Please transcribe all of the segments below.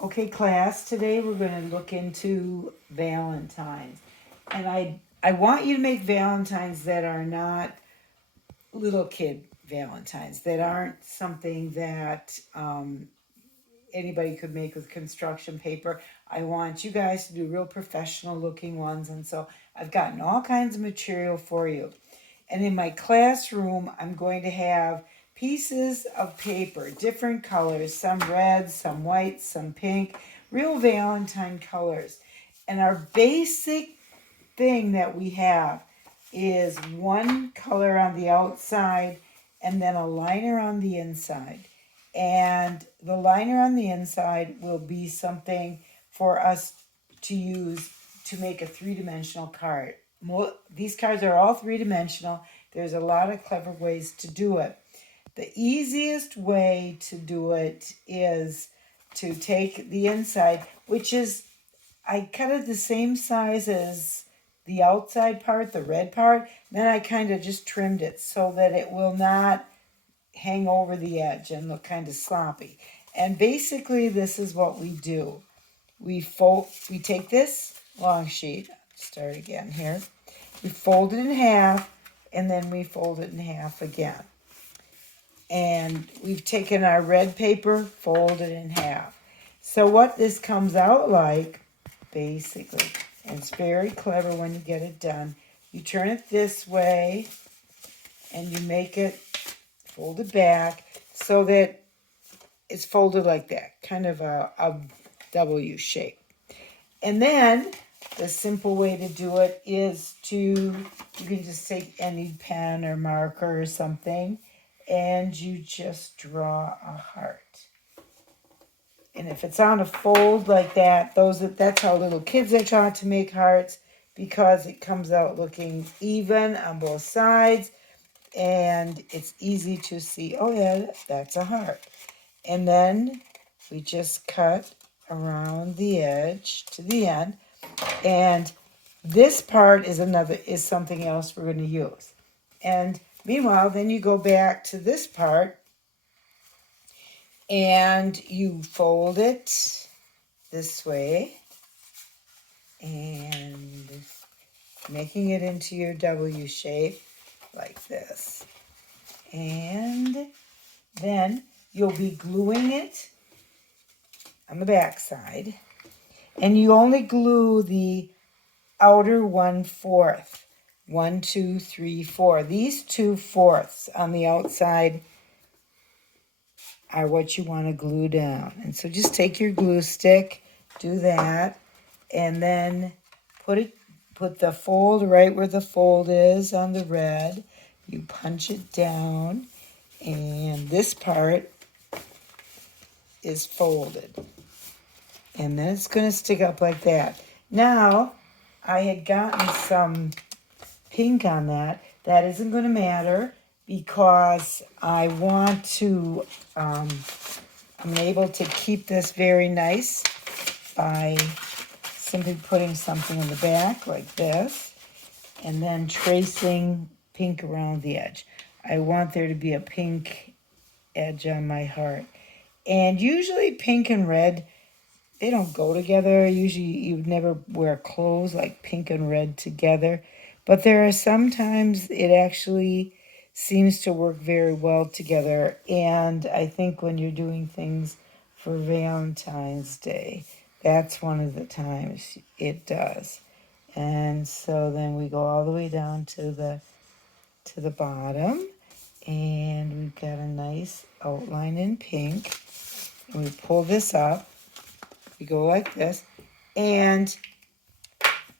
Okay, class, today we're going to look into Valentines. And I want you to make Valentines that are not little kid Valentines, that aren't something that anybody could make with construction paper. I want you guys to do real professional looking ones. And so I've gotten all kinds of material for you. And in my classroom, I'm going to have pieces of paper, different colors, some red, some white, some pink, real Valentine colors. And our basic thing that we have is one color on the outside and then a liner on the inside. And the liner on the inside will be something for us to use to make a three-dimensional card. These cards are all three-dimensional. There's a lot of clever ways to do it. The easiest way to do it is to take the inside, which is, I cut it the same size as the outside part, the red part. Then I kind of just trimmed it so that it will not hang over the edge and look kind of sloppy. And basically this is what we do. We take this long sheet, start again here. We fold it in half and then we fold it in half again. And we've taken our red paper, folded in half. So what this comes out like, basically, and it's very clever when you get it done, you turn it this way and you make it, fold it back so that it's folded like that, kind of a W shape. And then the simple way to do it is you can just take any pen or marker or something and you just draw a heart. And if it's on a fold like that, that's how little kids are taught to make hearts, because it comes out looking even on both sides and it's easy to see, oh yeah, that's a heart. And then we just cut around the edge to the end. And this part is something else we're going to use. And meanwhile, then you go back to this part and you fold it this way and making it into your W shape like this. And then you'll be gluing it on the back side. And you only glue the outer 1/4. 1, 2, 3, 4. These 2/4 on the outside are what you want to glue down. And so just take your glue stick, do that, and then put the fold right where the fold is on the red. You punch it down, and this part is folded. And then it's going to stick up like that. Now, I had gotten some pink on that. That isn't going to matter because I want to, I'm able to keep this very nice by simply putting something in the back like this and then tracing pink around the edge. I want there to be a pink edge on my heart. And usually pink and red, they don't go together. Usually you'd never wear clothes like pink and red together. But there are sometimes it actually seems to work very well together. And I think when you're doing things for Valentine's Day, that's one of the times it does. And so then we go all the way down to the bottom, and we've got a nice outline in pink. And we pull this up. We go like this, and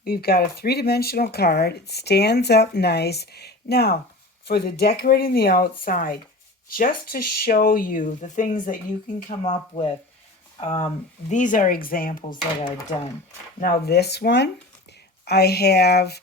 we've got a three-dimensional card. It stands up nice. Now, for the decorating the outside, just to show you the things that you can come up with, these are examples that I've done. Now this one, I have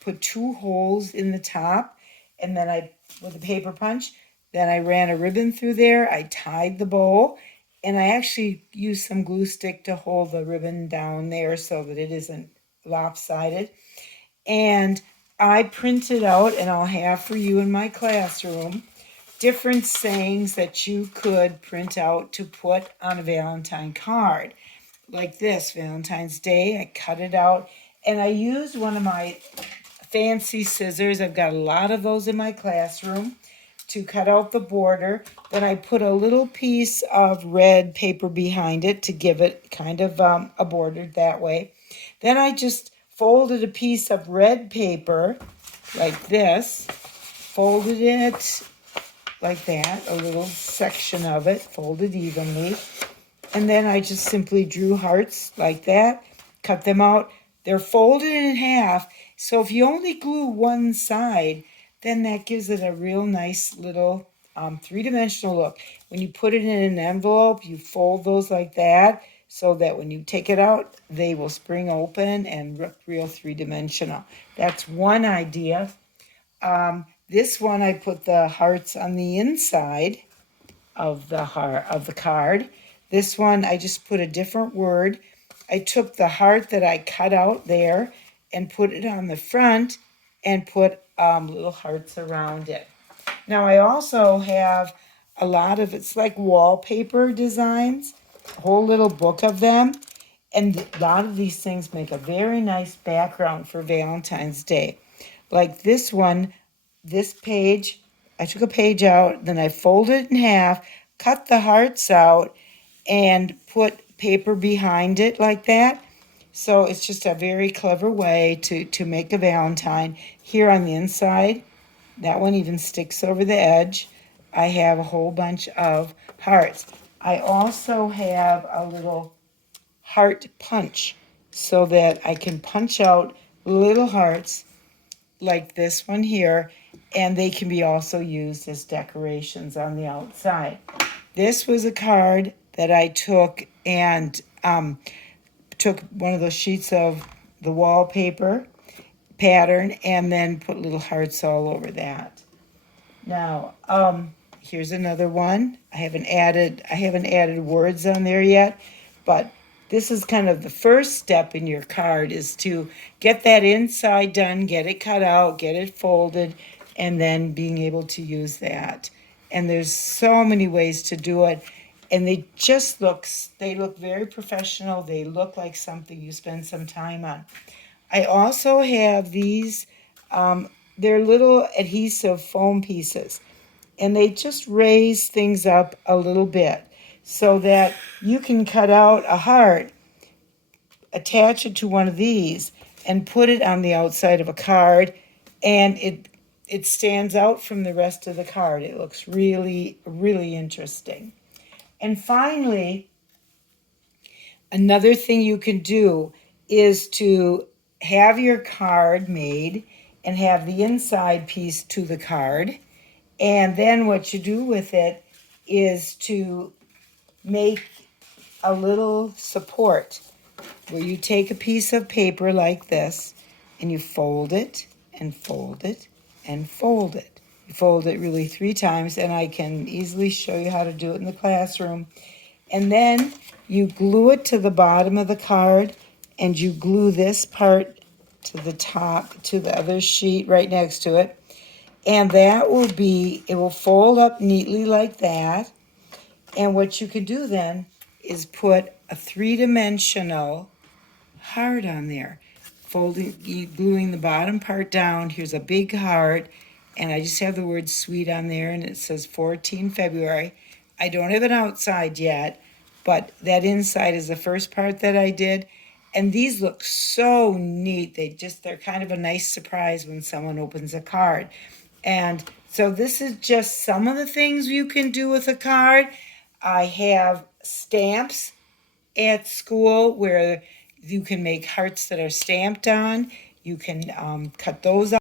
put 2 holes in the top, and then with a paper punch, then I ran a ribbon through there. I tied the bow, and I actually used some glue stick to hold the ribbon down there so that it isn't lopsided. And I printed out, and I'll have for you in my classroom, different sayings that you could print out to put on a Valentine card. Like this, Valentine's Day, I cut it out, and I used one of my fancy scissors. I've got a lot of those in my classroom to cut out the border. Then I put a little piece of red paper behind it to give it kind of a border that way. Then I just folded a piece of red paper like this, folded it like that, a little section of it, folded evenly. And then I just simply drew hearts like that, cut them out. They're folded in half, so if you only glue one side, then that gives it a real nice little three-dimensional look. When you put it in an envelope, you fold those like that so that when you take it out, they will spring open and look real three-dimensional. That's one idea. This one, I put the hearts on the inside of the card. This one, I just put a different word. I took the heart that I cut out there and put it on the front and put little hearts around it. Now I also have a lot of, it's like wallpaper designs, a whole little book of them. And a lot of these things make a very nice background for Valentine's Day. Like this one, this page, I took a page out, then I folded it in half, cut the hearts out, and put paper behind it like that. So it's just a very clever way to make a Valentine. Here on the inside, that one even sticks over the edge. I have a whole bunch of hearts. I also have a little heart punch so that I can punch out little hearts like this one here, and they can be also used as decorations on the outside. This was a card that I took and took one of those sheets of the wallpaper pattern and then put little hearts all over that. Now, here's another one. I haven't added words on there yet, but this is kind of the first step in your card is to get that inside done, get it cut out, get it folded, and then being able to use that. And there's so many ways to do it. And they look very professional. They look like something you spend some time on. I also have these, they're little adhesive foam pieces, and they just raise things up a little bit so that you can cut out a heart, attach it to one of these, and put it on the outside of a card, and it stands out from the rest of the card. It looks really, really interesting. And finally, another thing you can do is to have your card made and have the inside piece to the card. And then what you do with it is to make a little support where you take a piece of paper like this and you fold it and fold it and fold it. You fold it really 3 times, and I can easily show you how to do it in the classroom. And then you glue it to the bottom of the card, and you glue this part to the top, to the other sheet right next to it. And that will it will fold up neatly like that. And what you can do then is put a 3-dimensional heart on there. Gluing the bottom part down. Here's a big heart, and I just have the word sweet on there, and it says 14 February. I don't have it outside yet, but that inside is the first part that I did. And these look so neat. They're kind of a nice surprise when someone opens a card. And so this is just some of the things you can do with a card. I have stamps at school where you can make hearts that are stamped on. You can cut those